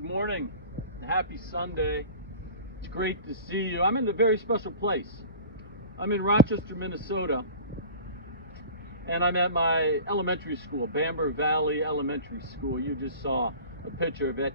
Good morning. Happy Sunday. It's great to see you. I'm in a very special place. I'm in Rochester, Minnesota, and I'm at my elementary school, Bamber Valley Elementary School. You just saw a picture of it.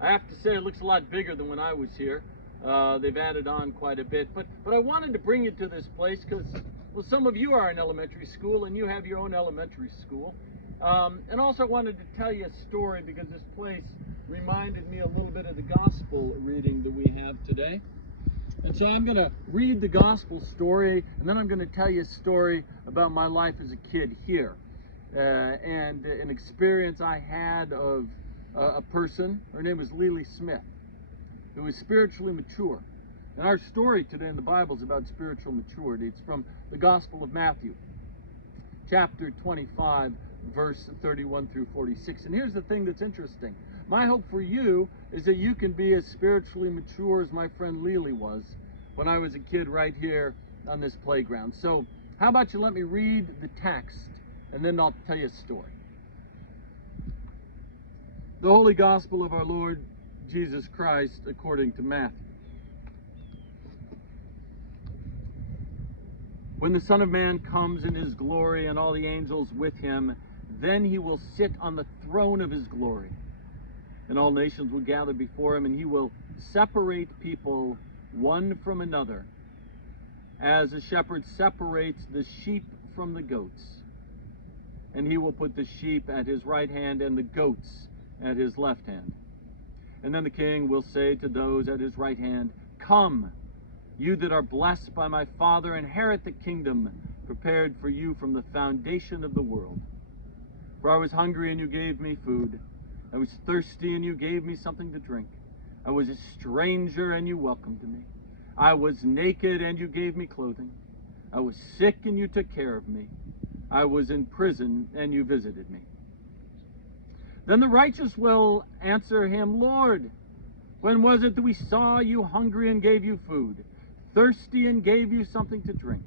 I have to say it looks a lot bigger than when I was here. They've added on quite a bit, but I wanted to bring you to this place because, well, some of you are in elementary school and you have your own elementary school. And also wanted to tell you a story because this place reminded me a little bit of the gospel reading that we have today. And so I'm going to read the gospel story, and then I'm going to tell you a story about my life as a kid here, and an experience I had of a person. Her name was Lily Smith, who was spiritually mature. And our story today in the Bible is about spiritual maturity. It's from the Gospel of Matthew, chapter 25, verse 31 through 46. And here's the thing that's interesting. My hope for you is that you can be as spiritually mature as my friend Lily was when I was a kid right here on this playground. So how about you let me read the text and then I'll tell you a story. The Holy Gospel of our Lord Jesus Christ according to Matthew. When the Son of Man comes in his glory and all the angels with him, then he will sit on the throne of his glory. And all nations will gather before him, and he will separate people one from another, as a shepherd separates the sheep from the goats. And he will put the sheep at his right hand and the goats at his left hand. And then the king will say to those at his right hand, "Come, you that are blessed by my Father, inherit the kingdom prepared for you from the foundation of the world. For I was hungry, and you gave me food. I was thirsty, and you gave me something to drink. I was a stranger, and you welcomed me. I was naked, and you gave me clothing. I was sick, and you took care of me. I was in prison, and you visited me." Then the righteous will answer him, "Lord, when was it that we saw you hungry and gave you food, thirsty and gave you something to drink?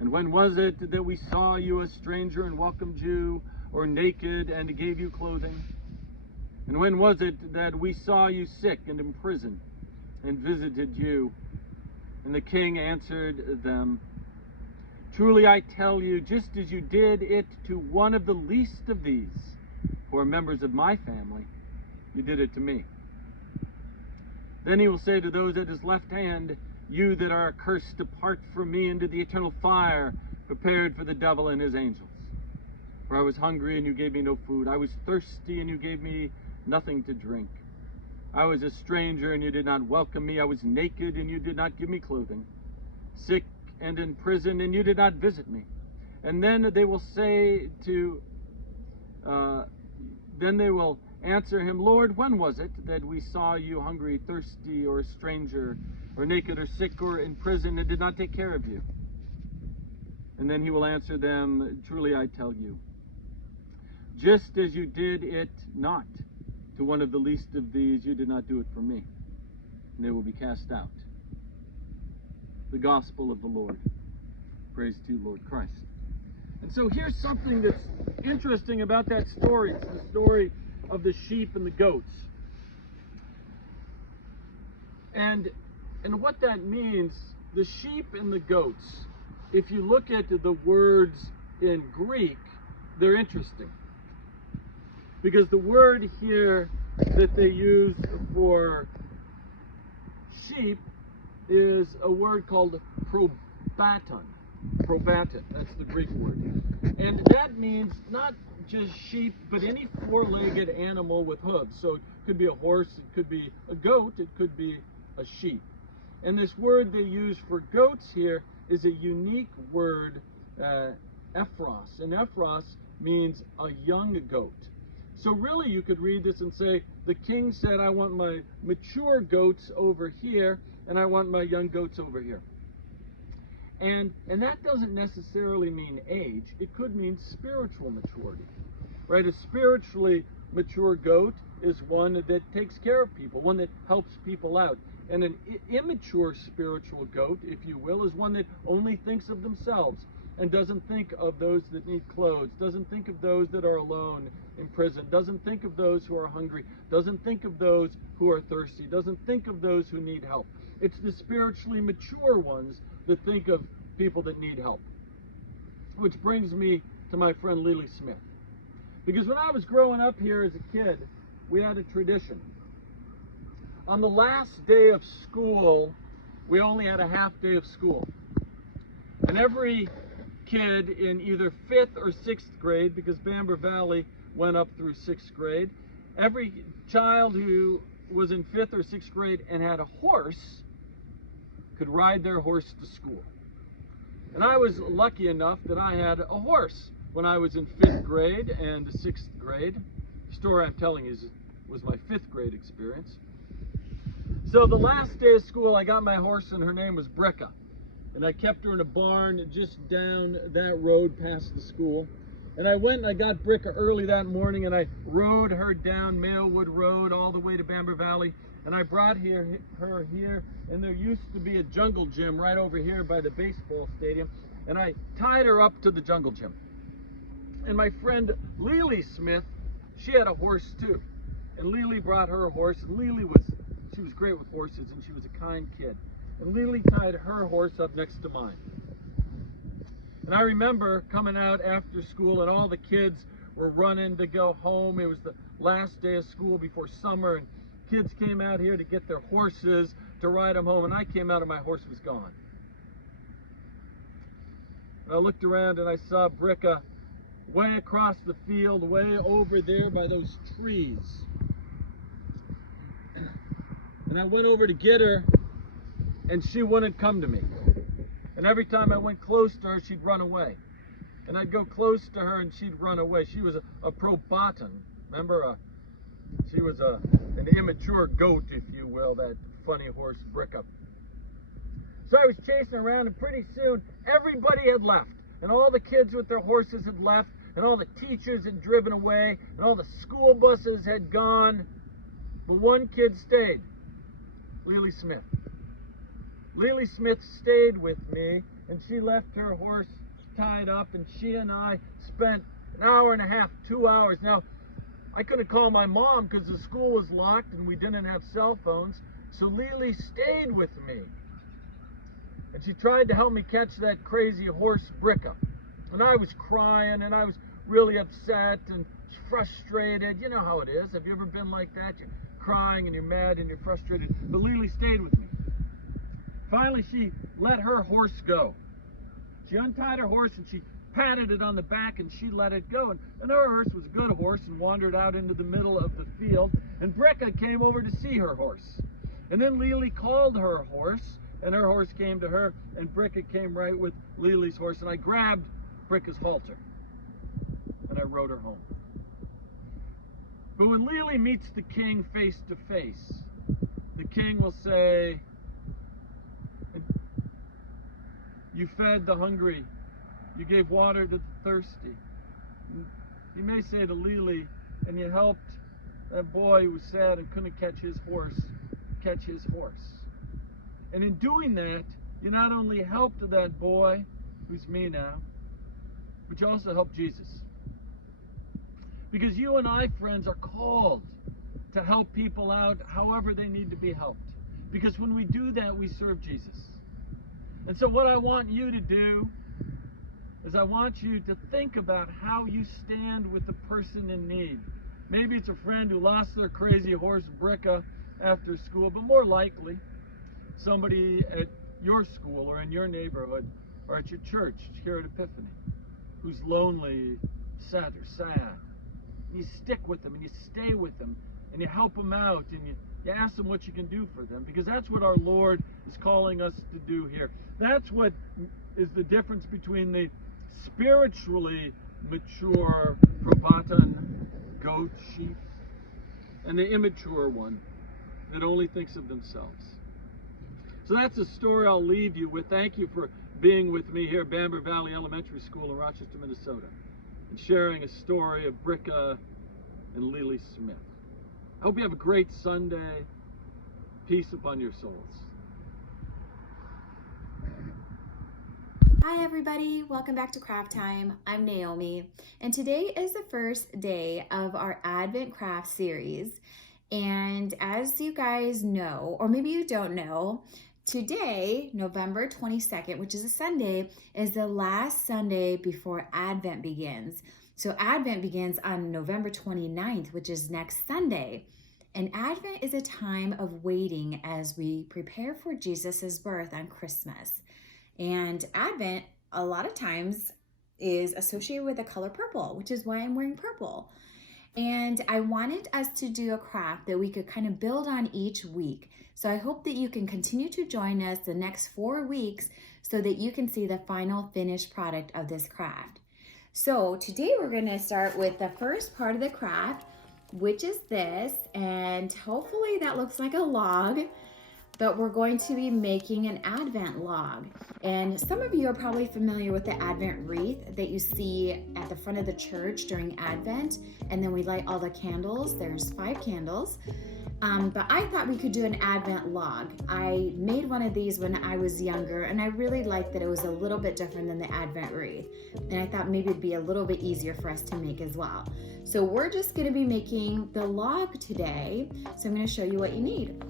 And when was it that we saw you a stranger and welcomed you, or naked and gave you clothing? And when was it that we saw you sick and in prison and visited you?" And the king answered them, "Truly I tell you, just as you did it to one of the least of these, who are members of my family, you did it to me." Then he will say to those at his left hand, "You that are accursed, depart from me into the eternal fire, prepared for the devil and his angels. For I was hungry, and you gave me no food. I was thirsty, and you gave me nothing to drink. I was a stranger, and you did not welcome me. I was naked, and you did not give me clothing. Sick and in prison, and you did not visit me." And then they will say then they will answer him, "Lord, when was it that we saw you hungry, thirsty, or a stranger, or naked, or sick, or in prison, and did not take care of you?" And then he will answer them, "Truly I tell you, just as you did it not to one of the least of these, you did not do it for me." And they will be cast out. The gospel of the Lord. Praise to you, Lord Christ. And so here's something that's interesting about that story. It's the story of the sheep and the goats. And what that means, the sheep and the goats, if you look at the words in Greek, they're interesting. Because the word here that they use for sheep is a word called probaton. Probaton, that's the Greek word. And that means not just sheep, but any four-legged animal with hooves. So it could be a horse, it could be a goat, it could be a sheep. And this word they use for goats here is a unique word, ephros. And ephros means a young goat. So really you could read this and say, the king said, "I want my mature goats over here, and I want my young goats over here." And that doesn't necessarily mean age. It could mean spiritual maturity, right? A spiritually mature goat is one that takes care of people, one that helps people out. And an immature spiritual goat, if you will, is one that only thinks of themselves. and doesn't think of those that need clothes, doesn't think of those that are alone in prison, doesn't think of those who are hungry, doesn't think of those who are thirsty, doesn't think of those who need help. It's the spiritually mature ones that think of people that need help. Which brings me to my friend Lily Smith. Because when I was growing up here as a kid, we had a tradition. On the last day of school, we only had a half day of school. And every kid in either 5th or 6th grade, because Bamber Valley went up through 6th grade, every child who was in 5th or 6th grade and had a horse could ride their horse to school. And I was lucky enough that I had a horse when I was in 5th grade and 6th grade. The story I'm telling you was my 5th grade experience. So the last day of school, I got my horse, and her name was Bricka. And I kept her in a barn just down that road past the school. And I went and I got Bricka early that morning, and I rode her down Mailwood Road all the way to Bamber Valley. And I brought her here, and there used to be a jungle gym right over here by the baseball stadium. And I tied her up to the jungle gym. And my friend Lily Smith, she had a horse too. And Lily brought her horse. And she was great with horses, and she was a kind kid. And Lily tied her horse up next to mine. And I remember coming out after school, and all the kids were running to go home. It was the last day of school before summer, and kids came out here to get their horses to ride them home, and I came out and my horse was gone. And I looked around and I saw Bricka way across the field, way over there by those trees. And I went over to get her, and she wouldn't come to me. And every time I went close to her, she'd run away. And I'd go close to her, and she'd run away. She was a probaton. Remember, she was an immature goat, if you will, that funny horse Bricka. So I was chasing around, and pretty soon, everybody had left. And all the kids with their horses had left, and all the teachers had driven away, and all the school buses had gone. But one kid stayed, Lily Smith. Lily Smith stayed with me, and she left her horse tied up, and she and I spent an hour and a half, 2 hours. Now, I couldn't call my mom because the school was locked and we didn't have cell phones, so Lily stayed with me. And she tried to help me catch that crazy horse Bricka. And I was crying, and I was really upset and frustrated. You know how it is. Have you ever been like that? You're crying and you're mad and you're frustrated. But Lily stayed with me. Finally, she let her horse go. She untied her horse and she patted it on the back and she let it go. And her horse was a good horse and wandered out into the middle of the field. And Bricka came over to see her horse. And then Lily called her horse, and her horse came to her, and Bricka came right with Lily's horse. And I grabbed Bricka's halter and I rode her home. But when Lily meets the king face to face, the king will say, "You fed the hungry, you gave water to the thirsty." You may say to Lily, "And you helped that boy who was sad and couldn't catch his horse. And in doing that, you not only helped that boy, who's me now, but you also helped Jesus." Because you and I, friends, are called to help people out however they need to be helped. Because when we do that, we serve Jesus. And so what I want you to do is I want you to think about how you stand with the person in need. Maybe it's a friend who lost their crazy horse Bricka after school, but more likely somebody at your school or in your neighborhood or at your church here at Epiphany who's lonely, sad. You stick with them and you stay with them and you help them out and you ask them what you can do for them, because that's what our Lord is calling us to do here. That's what is the difference between the spiritually mature probaton, goat, sheep, and the immature one that only thinks of themselves. So that's the story I'll leave you with. Thank you for being with me here at Bamber Valley Elementary School in Rochester, Minnesota, and sharing a story of Bricka and Lily Smith. I hope you have a great Sunday. Peace upon your souls. Hi everybody, welcome back to Craft Time. I'm Naomi, and today is the first day of our Advent Craft series. And as you guys know, or maybe you don't know, today, November 22nd, which is a Sunday, is the last Sunday before Advent begins. So Advent begins on November 29th, which is next Sunday. And Advent is a time of waiting as we prepare for Jesus's birth on Christmas. And Advent, a lot of times, is associated with the color purple, which is why I'm wearing purple. And I wanted us to do a craft that we could kind of build on each week. So I hope that you can continue to join us the next 4 weeks so that you can see the final finished product of this craft. So today we're going to start with the first part of the craft, which is this, and hopefully that looks like a log. But we're going to be making an Advent log. And some of you are probably familiar with the Advent wreath that you see at the front of the church during Advent. And then we light all the candles. There's 5 candles. But I thought we could do an Advent log. I made one of these when I was younger, and I really liked that it was a little bit different than the Advent wreath. And I thought maybe it'd be a little bit easier for us to make as well. So we're just gonna be making the log today. So I'm gonna show you what you need.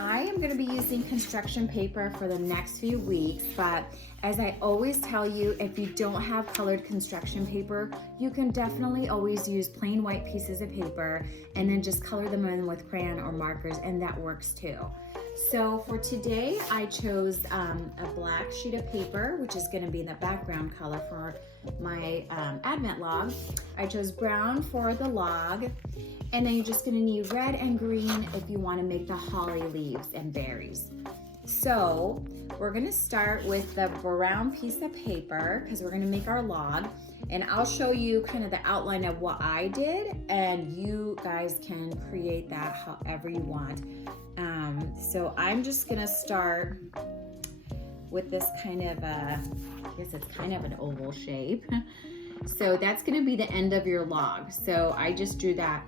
I am going to be using construction paper for the next few weeks, but as I always tell you, if you don't have colored construction paper, you can definitely always use plain white pieces of paper and then just color them in with crayon or markers, and that works too. So for today, I chose a black sheet of paper, which is going to be the background color for my Advent log. I chose brown for the log. And then you're just gonna need red and green if you wanna make the holly leaves and berries. So we're gonna start with the brown piece of paper because we're gonna make our log. And I'll show you kind of the outline of what I did, and you guys can create that however you want. So I'm just gonna start with this kind of I guess it's kind of an oval shape. So that's gonna be the end of your log. So I just drew that.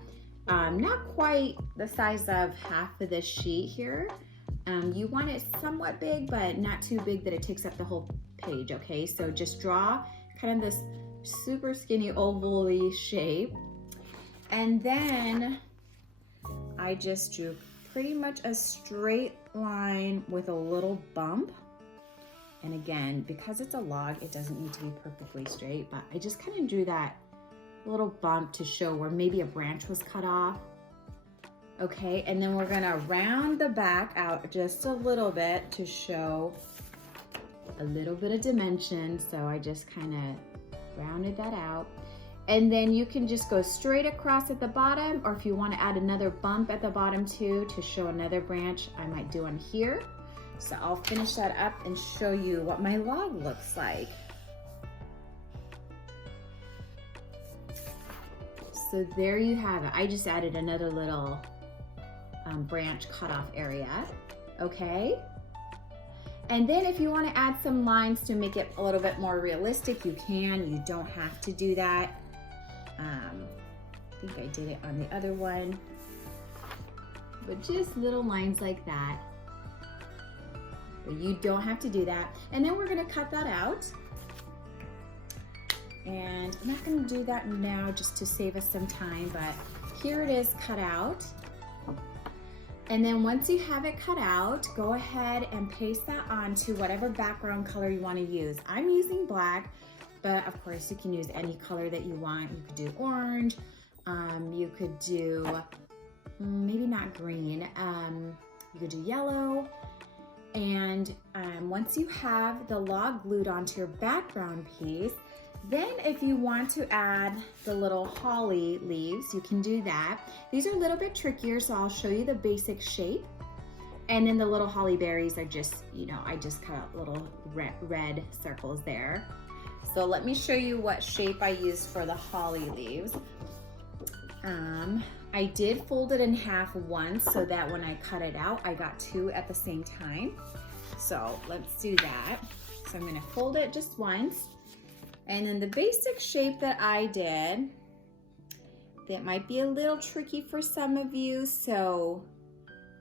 Not quite the size of half of this sheet here. You want it somewhat big, but not too big that it takes up the whole page, okay? So just draw kind of this super skinny oval-y shape. And then I just drew pretty much a straight line with a little bump. And again, because it's a log, it doesn't need to be perfectly straight, but I just kind of drew that little bump to show where maybe a branch was cut off. Okay, and then we're gonna round the back out just a little bit to show a little bit of dimension. So I just kind of rounded that out. And then you can just go straight across at the bottom, or if you want to add another bump at the bottom too to show another branch, I might do one here. So I'll finish that up and show you what my log looks like. So there you have it. I just added another little branch cutoff area, okay? And then if you want to add some lines to make it a little bit more realistic, you can. You don't have to do that. I think I did it on the other one. But just little lines like that. But you don't have to do that. And then we're gonna cut that out. And I'm not going to do that now just to save us some time, but here it is cut out. And then once you have it cut out, go ahead and paste that onto whatever background color you want to use. I'm using black, but of course you can use any color that you want. You could do orange, you could do maybe not green, you could do yellow. And once you have the log glued onto your background piece, then if you want to add the little holly leaves, you can do that. These are a little bit trickier, so I'll show you the basic shape. And then the little holly berries are just, I just cut out little red circles there. So let me show you what shape I used for the holly leaves. I did fold it in half once so that when I cut it out, I got 2 at the same time. So let's do that. So I'm gonna fold it just once. And then the basic shape that I did, that might be a little tricky for some of you, so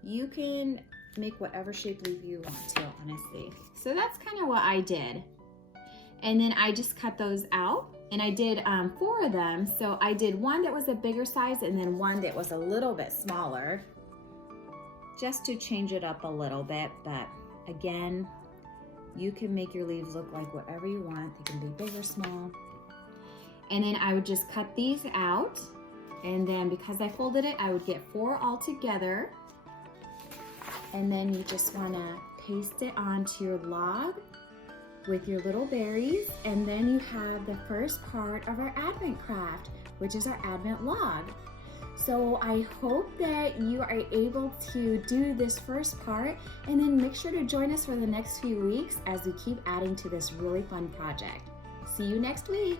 you can make whatever shape leaf you want to, honestly. So that's kind of what I did. And then I just cut those out, and I did 4 of them. So I did one that was a bigger size and then one that was a little bit smaller, just to change it up a little bit. But again, you can make your leaves look like whatever you want. They can be big or small. And then I would just cut these out. And then because I folded it, I would get 4 all together. And then you just wanna paste it onto your log with your little berries. And then you have the first part of our Advent craft, which is our Advent log. So I hope that you are able to do this first part, and then make sure to join us for the next few weeks as we keep adding to this really fun project. See you next week.